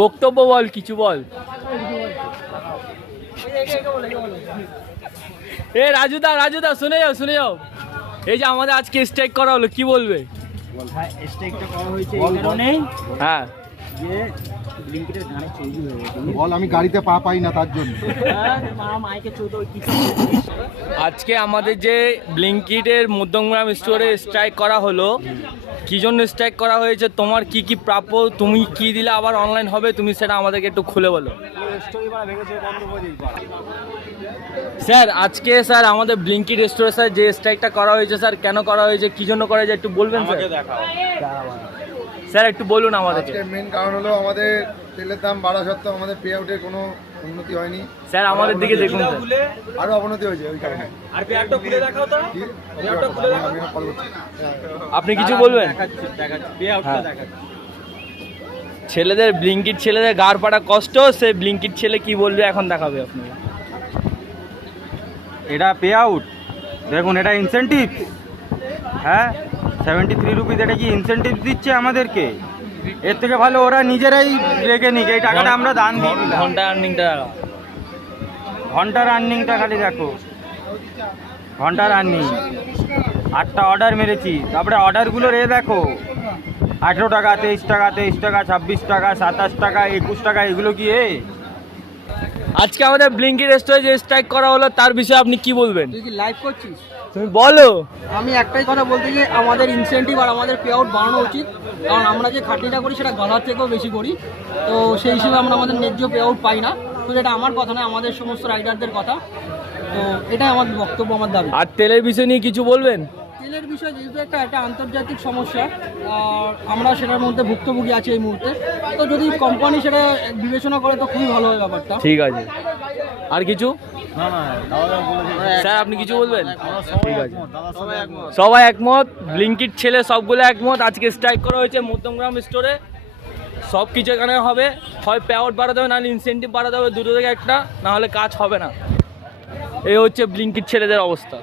বক্তব্য বল, কিছু বল। এ রাজুদা রাজুদা শুনে যাও। এই যে আমাদের আজকে স্ট্রাইক করা হলো, কি বলবে? স্ট্রাইকটা করা হয়েছে এই কারণেই, হ্যাঁ, যে ব্লিঙ্কিটের গানে চৌরি হয়ে গেছে। বল, আমি গাড়িতে পা পাই না তার জন্য। মাইকে চৌরি কি আজকে আমাদের যে ব্লিঙ্কিটের মধ্যমগ্রাম স্টোরে স্ট্রাইক করা হলো, কি জন্য স্ট্রাইক করা হয়েছে, তোমার কি কি প্রাপ্য, তুমি কি দিলে আবার অনলাইন হবে, তুমি সেটা আমাদেরকে একটু খুলে বলো। স্যার আজকে স্যার আমাদের ব্লিঙ্কিট স্টোরে স্যার যে স্ট্রাইকটা করা হয়েছে, স্যার কেন করা হয়েছে, কি জন্য করা হয়েছে একটু বলবেন স্যার? স্যার একটু বলুন আমাদেরকে। মেন কারণ হলো আমাদের তেলের দাম বাড়া সত্ত্বেও আমাদের পে আউটের কোনো উন্নতি হয়নি। স্যার আমাদের দিকে দেখুন, আরো অবনতি হয়েছে ওই কারণে। আর পেয়ারটা খুলে দেখাও তো, আপনি কিছু বলবেন? পেয়ারটা দেখাচ্ছি। ছেলেদের ব্লিঙ্কিট ছেলেদের গাড় পাড়া কষ্ট, সে ব্লিঙ্কিট ছেলে কি বলবে এখন দেখাবে আপনি। এটা পে আউট দেখুন, এটা ইনসেন্টিভ। হ্যাঁ, 73 রুপিস, এটা কি ইনসেন্টিভ দিচ্ছে আমাদেরকে? এর থেকে ভালো ওরা নিজেরাই রেখে নিক, এই টাকাটা আমরা দান দিই। ঘন্টা আর্নিংটা, ঘন্টার আর্নিংটা খালি দেখো, ঘন্টার আর্নিং। 8টা অর্ডার মেরেছি, তারপরে অর্ডারগুলোর দেখো, 18 টাকা, 23 টাকা, 26 টাকা, 27 টাকা, 21 টাকা, এগুলো কি আজকে আমাদের ব্লিঙ্কিট স্টোরে যে স্ট্রাইক করা হলো তার বিষয়ে আপনি কি বলবেন? তুই কি লাইভ করছিস? তুমি বলো। আমি একটাই কথা বলতে চাই, আমাদের ইনসেন্টিভ আর আমাদের পে আউট বাড়ানো উচিত, কারণ আমরা যে খাটনিটা করি সেটা গলার থেকেও বেশি করি, তো সেই হিসেবে আমরা আমাদের ন্যায্য পে আউট পাই না। তো এটা আমার কথা নয়, আমাদের সমস্ত রাইডারদের কথা। তো এটাই আমার বক্তব্য, আমার দাবি। আর তেলের বিষয় নিয়ে কিছু বলবেন? তেলের বিষয় যেহেতু একটা আন্তর্জাতিক সমস্যা, আর আমরা সেটার মধ্যে ভুক্তভোগী আছি এই মুহূর্তে, তো যদি কোম্পানি সেটা বিবেচনা করে তো খুবই ভালো হয় ব্যাপারটা। ঠিক আছে, আর কিছু? স্যার আপনি কিছু বলবেন? ঠিক আছে, সবাই একমত, ব্লিঙ্কিট ছেলে সবগুলো একমত। আজকে স্ট্রাইক করা হয়েছে মধ্যমগ্রাম স্টোরে, সব কিছু এখানে হবে, হয় পে আউট বাড়াতে হবে, নাহলে ইনসেন্টিভ বাড়াতে হবে, দুটো থেকে একটা, নাহলে কাজ হবে না। এই হচ্ছে ব্লিঙ্কিট ছেলেদের অবস্থা।